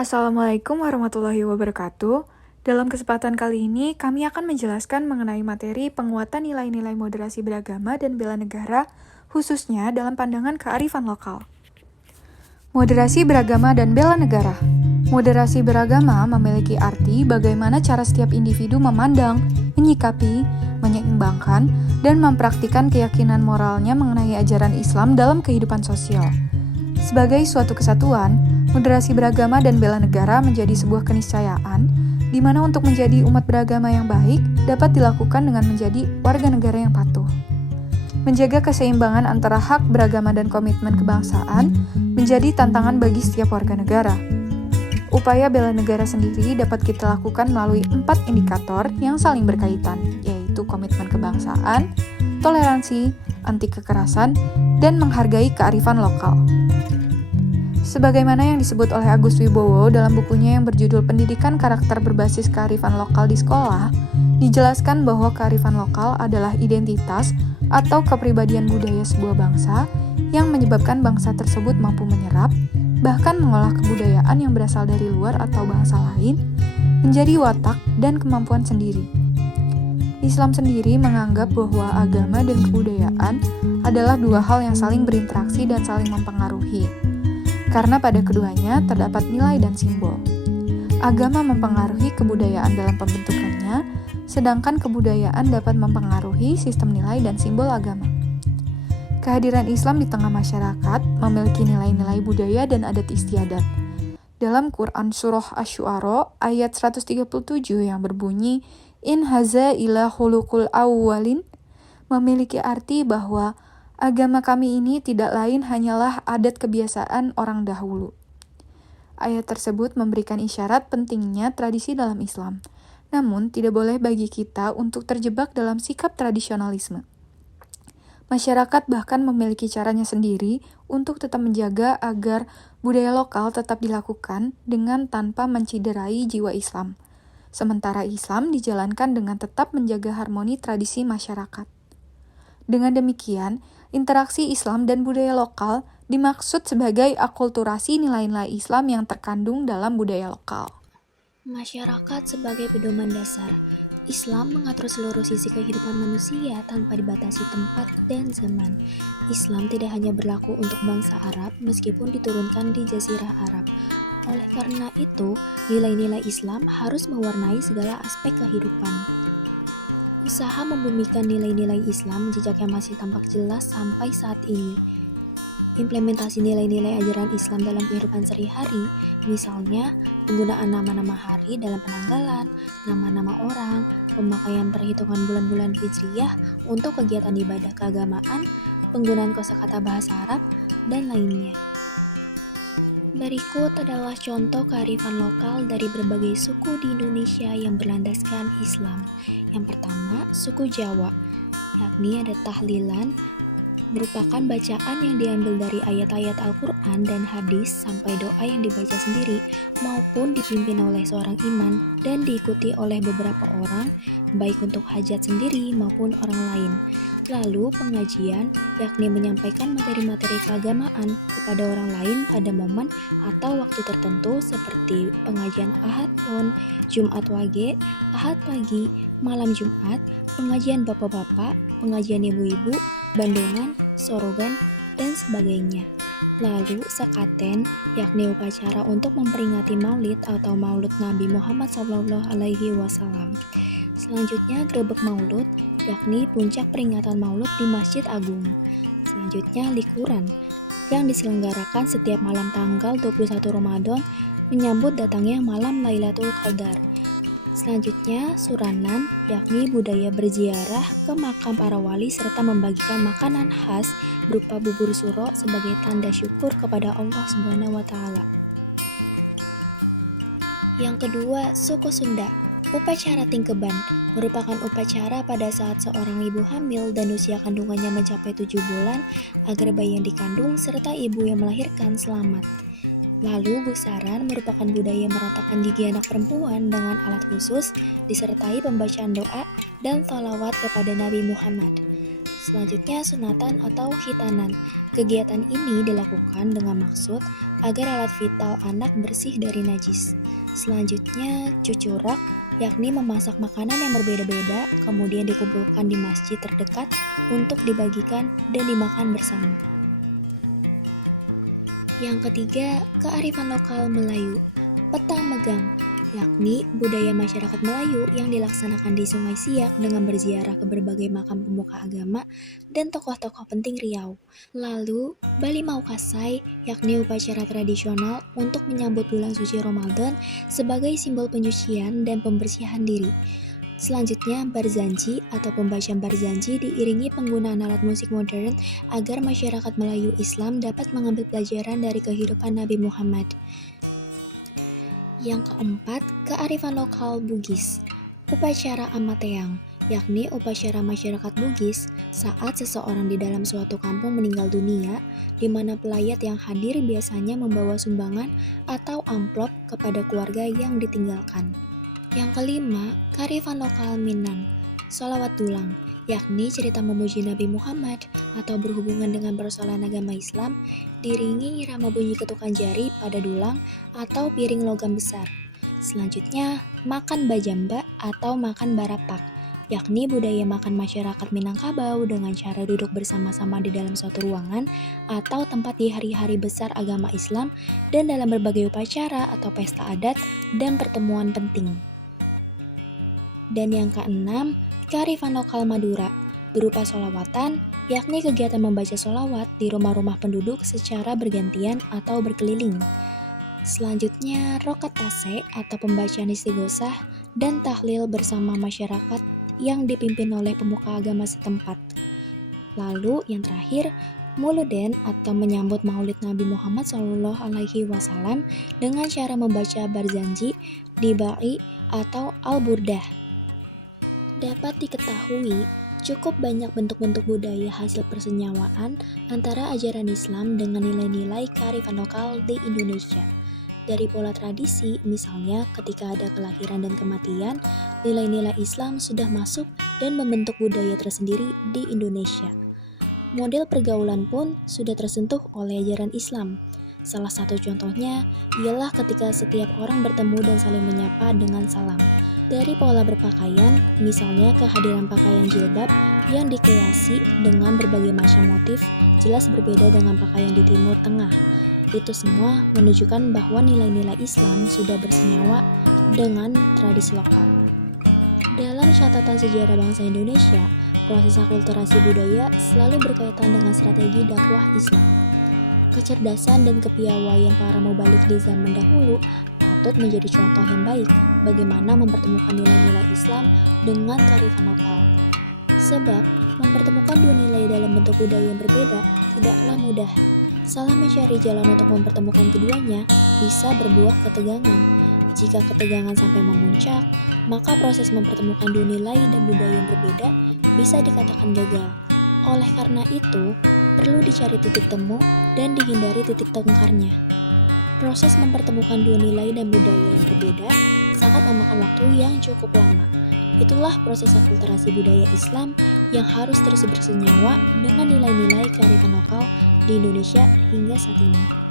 Assalamualaikum warahmatullahi wabarakatuh. Dalam kesempatan kali ini, kami akan menjelaskan mengenai materi penguatan nilai-nilai moderasi beragama dan bela negara, khususnya dalam pandangan kearifan lokal. Moderasi beragama dan bela negara. Moderasi beragama memiliki arti bagaimana cara setiap individu memandang, menyikapi, menyeimbangkan, dan mempraktikkan keyakinan moralnya mengenai ajaran Islam dalam kehidupan sosial. Sebagai suatu kesatuan, moderasi beragama dan bela negara menjadi sebuah keniscayaan, di mana untuk menjadi umat beragama yang baik dapat dilakukan dengan menjadi warga negara yang patuh. Menjaga keseimbangan antara hak beragama dan komitmen kebangsaan menjadi tantangan bagi setiap warga negara. Upaya bela negara sendiri dapat kita lakukan melalui 4 indikator yang saling berkaitan, yaitu komitmen kebangsaan, toleransi, anti kekerasan, dan menghargai kearifan lokal. Sebagaimana yang disebut oleh Agus Wibowo dalam bukunya yang berjudul Pendidikan Karakter Berbasis Kearifan Lokal di Sekolah, dijelaskan bahwa kearifan lokal adalah identitas atau kepribadian budaya sebuah bangsa yang menyebabkan bangsa tersebut mampu menyerap, bahkan mengolah kebudayaan yang berasal dari luar atau bangsa lain, menjadi watak dan kemampuan sendiri. Islam sendiri menganggap bahwa agama dan kebudayaan adalah dua hal yang saling berinteraksi dan saling mempengaruhi. Karena pada keduanya terdapat nilai dan simbol. Agama mempengaruhi kebudayaan dalam pembentukannya, sedangkan kebudayaan dapat mempengaruhi sistem nilai dan simbol agama. Kehadiran Islam di tengah masyarakat memiliki nilai-nilai budaya dan adat istiadat. Dalam Quran Surah Asy-Syu'ara ayat 137 yang berbunyi, In haza ila khuluqul awwalin, memiliki arti bahwa agama kami ini tidak lain hanyalah adat kebiasaan orang dahulu. Ayat tersebut memberikan isyarat pentingnya tradisi dalam Islam. Namun, tidak boleh bagi kita untuk terjebak dalam sikap tradisionalisme. Masyarakat bahkan memiliki caranya sendiri untuk tetap menjaga agar budaya lokal tetap dilakukan dengan tanpa menciderai jiwa Islam. Sementara Islam dijalankan dengan tetap menjaga harmoni tradisi masyarakat. Dengan demikian, interaksi Islam dan budaya lokal dimaksud sebagai akulturasi nilai-nilai Islam yang terkandung dalam budaya lokal. Masyarakat sebagai pedoman dasar. Islam mengatur seluruh sisi kehidupan manusia tanpa dibatasi tempat dan zaman. Islam tidak hanya berlaku untuk bangsa Arab meskipun diturunkan di Jazirah Arab. Oleh karena itu, nilai-nilai Islam harus mewarnai segala aspek kehidupan. Usaha membumikan nilai-nilai Islam jejaknya masih tampak jelas sampai saat ini. Implementasi nilai-nilai ajaran Islam dalam kehidupan sehari-hari, misalnya penggunaan nama-nama hari dalam penanggalan, nama-nama orang, pemakaian perhitungan bulan-bulan Hijriyah untuk kegiatan ibadah keagamaan, penggunaan kosakata bahasa Arab, dan lainnya. Berikut adalah contoh kearifan lokal dari berbagai suku di Indonesia yang berlandaskan Islam. Yang pertama, suku Jawa, yakni ada tahlilan, merupakan bacaan yang diambil dari ayat-ayat Al-Quran dan hadis sampai doa yang dibaca sendiri maupun dipimpin oleh seorang imam dan diikuti oleh beberapa orang, baik untuk hajat sendiri maupun orang lain. Lalu pengajian, yakni menyampaikan materi-materi keagamaan kepada orang lain pada momen atau waktu tertentu seperti pengajian Ahad Pon, Jumat Wage, Ahad Pagi, Malam Jumat, pengajian bapak-bapak, pengajian ibu-ibu, bandungan, sorogan, dan sebagainya. Lalu sekaten, yakni upacara untuk memperingati Maulid atau Maulud Nabi Muhammad SAW. Selanjutnya grebek Maulud, yakni puncak peringatan Maulud di Masjid Agung. Selanjutnya likuran, yang diselenggarakan setiap malam tanggal 21 Ramadan menyambut datangnya malam Lailatul Qadar. Selanjutnya suranan, yakni budaya berziarah ke makam para wali serta membagikan makanan khas berupa bubur suro sebagai tanda syukur kepada Allah SWT. Yang kedua, suku Sunda. Upacara Tingkeban merupakan upacara pada saat seorang ibu hamil dan usia kandungannya mencapai 7 bulan agar bayi yang dikandung serta ibu yang melahirkan selamat. Lalu gusaran merupakan budaya meratakan gigi anak perempuan dengan alat khusus disertai pembacaan doa dan shalawat kepada Nabi Muhammad. Selanjutnya sunatan atau khitanan. Kegiatan ini dilakukan dengan maksud agar alat vital anak bersih dari najis. Selanjutnya cucurak, yakni memasak makanan yang berbeda-beda kemudian dikumpulkan di masjid terdekat untuk dibagikan dan dimakan bersama. Yang ketiga, kearifan lokal Melayu. Petang Megang, yakni budaya masyarakat Melayu yang dilaksanakan di Sungai Siak dengan berziarah ke berbagai makam pemuka agama dan tokoh-tokoh penting Riau. Lalu, Bali Maukasai, yakni upacara tradisional untuk menyambut bulan suci Ramadan sebagai simbol penyucian dan pembersihan diri. Selanjutnya, barzanji atau pembacaan barzanji diiringi penggunaan alat musik modern agar masyarakat Melayu Islam dapat mengambil pelajaran dari kehidupan Nabi Muhammad. Yang keempat, kearifan lokal Bugis. Upacara Amateang, yakni upacara masyarakat Bugis saat seseorang di dalam suatu kampung meninggal dunia, di mana pelayat yang hadir biasanya membawa sumbangan atau amplop kepada keluarga yang ditinggalkan. Yang kelima, kearifan lokal Minang, sholawat dulang, yakni cerita memuji Nabi Muhammad atau berhubungan dengan persoalan agama Islam, diiringi irama bunyi ketukan jari pada dulang atau piring logam besar. Selanjutnya, makan bajamba atau makan barapak, yakni budaya makan masyarakat Minangkabau dengan cara duduk bersama-sama di dalam suatu ruangan atau tempat di hari-hari besar agama Islam dan dalam berbagai upacara atau pesta adat dan pertemuan penting. Dan yang keenam, kearifan lokal Madura, berupa sholawatan, yakni kegiatan membaca sholawat di rumah-rumah penduduk secara bergantian atau berkeliling. Selanjutnya, rokat tase atau pembacaan istighosah dan tahlil bersama masyarakat yang dipimpin oleh pemuka agama setempat. Lalu yang terakhir, Muluden atau menyambut Maulid Nabi Muhammad SAW dengan cara membaca barzanji, dibai atau al-burdah. Dapat diketahui, cukup banyak bentuk-bentuk budaya hasil persenyawaan antara ajaran Islam dengan nilai-nilai kearifan lokal di Indonesia. Dari pola tradisi, misalnya ketika ada kelahiran dan kematian, nilai-nilai Islam sudah masuk dan membentuk budaya tersendiri di Indonesia. Model pergaulan pun sudah tersentuh oleh ajaran Islam. Salah satu contohnya ialah ketika setiap orang bertemu dan saling menyapa dengan salam. Dari pola berpakaian, misalnya kehadiran pakaian jilbab yang dikeasi dengan berbagai macam motif, jelas berbeda dengan pakaian di Timur Tengah. Itu semua menunjukkan bahwa nilai-nilai Islam sudah bersenyawa dengan tradisi lokal. Dalam catatan sejarah bangsa Indonesia, proses akulturasi budaya selalu berkaitan dengan strategi dakwah Islam. Kecerdasan dan kepiawaian para mubalik di zaman dahulu patut menjadi contoh yang baik bagaimana mempertemukan nilai-nilai Islam dengan kearifan lokal. Sebab, mempertemukan dua nilai dalam bentuk budaya yang berbeda tidaklah mudah. Salah mencari jalan untuk mempertemukan keduanya bisa berbuah ketegangan. Jika ketegangan sampai memuncak, maka proses mempertemukan dua nilai dan budaya yang berbeda bisa dikatakan gagal. Oleh karena itu, perlu dicari titik temu dan dihindari titik tengkarnya. Proses mempertemukan dua nilai dan budaya yang berbeda sangat memakan waktu yang cukup lama. Itulah proses akulturasi budaya Islam yang harus terus bersenyawa dengan nilai-nilai kearifan lokal di Indonesia hingga saat ini.